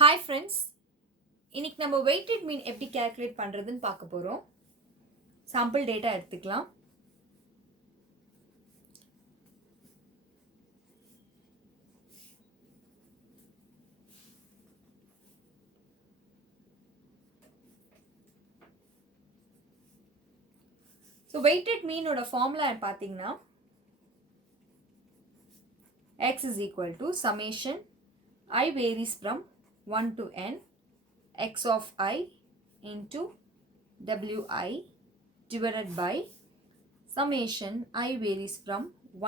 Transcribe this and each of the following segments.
Hi friends, இன்னைக்கு நம்ம weighted mean எப்படி calculate பண்றதுன்னு பார்க்க போறோம். sample data எடுத்துக்கலாம். So weighted mean ஓட formula பார்த்தீங்கன்னா x is equal to summation I varies from 1 to n x of I into wi divided by summation I varies from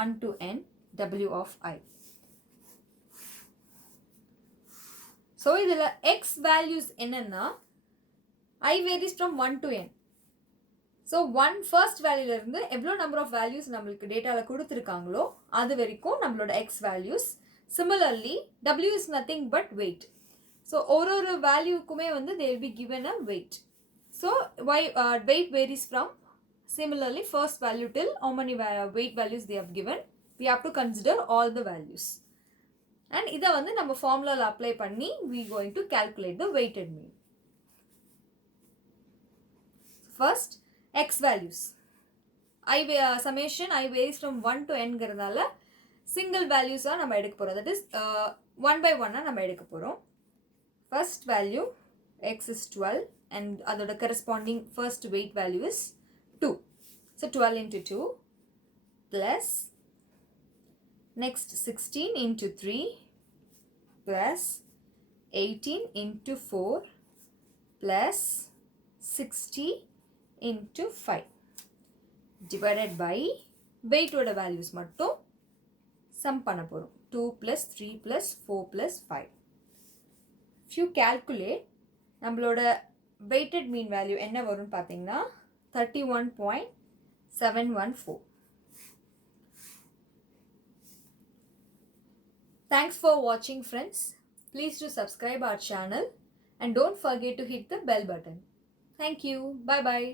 1 to n w of I. So இதில் x values என்னன்னா I varies from 1 to n. So first வேல்யூலேருந்து எவ்வளோ number of values நம்மளுக்கு டேட்டாவில் கொடுத்துருக்காங்களோ அது வரைக்கும் நம்மளோட x values. Similarly W is nothing but weight. So ஒரு வேல்யூக்குமே வந்து they will be given a weight. So weight varies from similarly first value till how many weight values they have given. we have to consider all the values. And இதை வந்து நம்ம ஃபார்முலாவில் அப்ளை பண்ணி we going to calculate the weighted mean. First x values summation I varies from 1 to n கிறதால சிங்கிள் வேல்யூஸாக நம்ம எடுக்க போகிறோம். தட் இஸ் 1 by 1 நம்ம எடுக்க போகிறோம். First value x is 12 and அதோட corresponding first weight value is 2. So 12 into 2 plus next 16 into 3 plus 18 into 4 plus 60 into 5 divided by weight ஓட values மட்டும் sum பண்ண போகிறோம். 2 plus 3 plus 4 plus 5. if you calculate நம்மளோட weighted mean value என்ன வரும்னு பார்த்தீங்கன்னா 31.714. Thanks for watching friends. Please do subscribe our channel and don't forget to hit the bell button. Thank you. Bye bye.